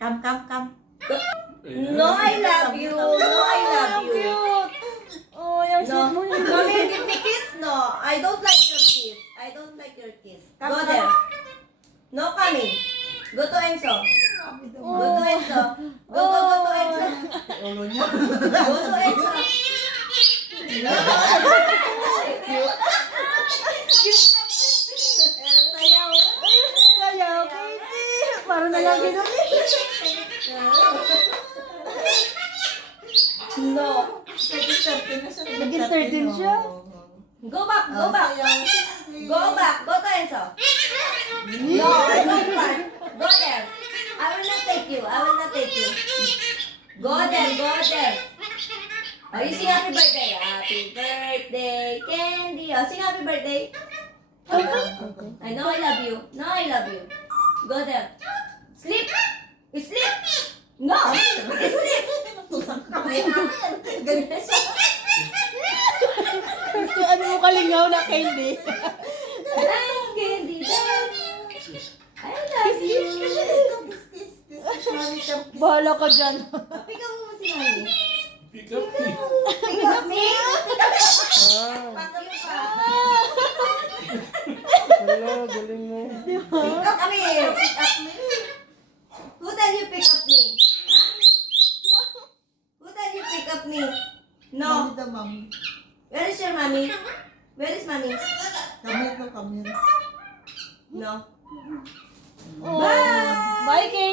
Come, come, come. No, I love you. No, I love you. Oh, yung No. sweet mo yun. No, may give me kiss. No, I don't like your kiss. I don't like your kiss. Go there. No coming. Go to Enzo. Go to Enzo. Go to Enzo. Ulo niya. Go to Enzo. Sayaw. Kaya, Katie. Parang nalagi na. No. Naging 13 siya. Go back. Go back. Go back. Go to Enzo. No, don't run. Go there. I will not take you. I will not take you. Go there. Go there. Oh, you sing happy birthday. Happy birthday, Candy. Oh, sing happy birthday. I know I love you. No, I love you. Go there. Sleep. Sleep. No. Sleep. Ganyan siya. Ano mo kalingaw na candy? Dance, Candy. Dance. I love you. Bahala ka dyan. Pick up mo si Mami. Pick up me. Pick up me. Ah, Pick up ka. hello, galing mo. Pick up me. Pick up me. Who tell you pick up me? Huh? Who tell you pick up me? No. Mami daw, mami. Where is your mommy? Where is mommy? Kami to, kami. No. Oh. Bye, Kate.